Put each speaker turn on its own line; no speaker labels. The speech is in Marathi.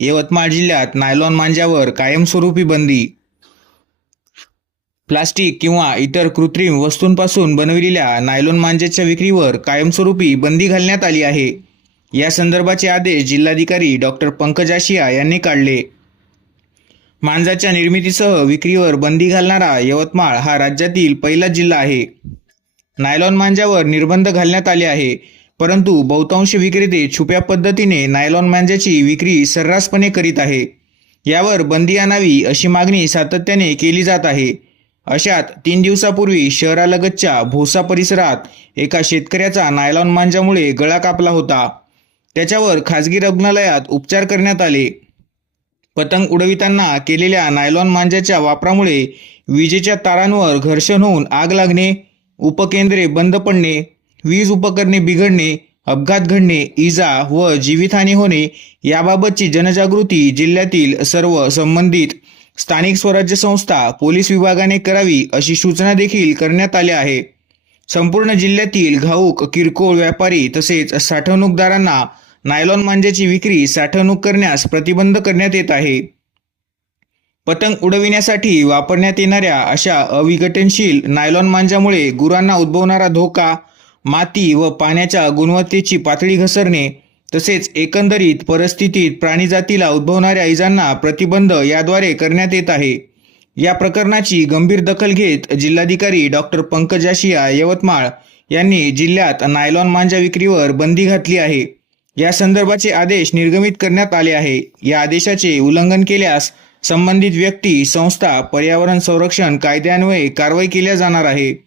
यवतमाळ जिल्ह्यात नायलॉन मांजावर कायमस्वरूपी बंदी. प्लास्टिक किंवा इतर कृत्रिम वस्तूंपासून बनविलेल्या नायलॉन मांज्याच्या विक्रीवर कायमस्वरूपी बंदी घालण्यात आली आहे. या संदर्भाचे आदेश जिल्हाधिकारी डॉक्टर पंकज आशिया यांनी काढले. मांजाच्या निर्मितीसह विक्रीवर बंदी घालणारा यवतमाळ हा राज्यातील पहिला जिल्हा आहे. नायलॉन मांजावर निर्बंध घालण्यात आले आहे. परंतु बहुतांश विक्रेते छुप्या पद्धतीने नायलॉन मांजाची विक्री सर्रासपणे करीत आहे. यावर बंदी आणावी अशी मागणी सातत्याने केली जात आहे. अशात तीन दिवसापूर्वी शहरालगतच्या भोसा परिसरात एका शेतकऱ्याचा नायलॉन मांजामुळे गळा कापला होता. त्याच्यावर खाजगी रुग्णालयात उपचार करण्यात आले. पतंग उडविताना केलेल्या नायलॉन मांजाच्या वापरामुळे विजेच्या तारांवर घर्षण होऊन आग लागणे उपकेंद्रे बंद पडणे वीज उपकरणे बिघडणे अपघात घडणे इजा व जीवितहानी होणे याबाबतची जनजागृती जिल्ह्यातील सर्व संबंधित स्थानिक स्वराज्य संस्था पोलीस विभागाने करावी अशी सूचना देखील करण्यात आल्या आहे. संपूर्ण जिल्ह्यातील घाऊक किरकोळ व्यापारी तसेच साठवणूकदारांना नायलॉन मांज्याची विक्री साठवणूक करण्यास प्रतिबंध करण्यात येत आहे. पतंग उडविण्यासाठी वापरण्यात येणाऱ्या अशा अविघटनशील नायलॉन मांजामुळे गुरांना उद्भवणारा धोका माती व पाण्याच्या गुणवत्तेची पातळी घसरणे तसेच एकंदरीत परिस्थितीत प्राणीजातीला उद्भवणाऱ्या इजांना प्रतिबंध याद्वारे करण्यात येत आहे. या प्रकरणाची गंभीर दखल घेत जिल्हाधिकारी डॉक्टर पंकज आशिया यवतमाळ यांनी जिल्ह्यात नायलॉन मांजा विक्रीवर बंदी घातली आहे. या संदर्भाचे आदेश निर्गमित करण्यात आले आहे. या आदेशाचे उल्लंघन केल्यास संबंधित व्यक्ती संस्था पर्यावरण संरक्षण कायद्यान्वये कारवाई केल्या जाणार आहे.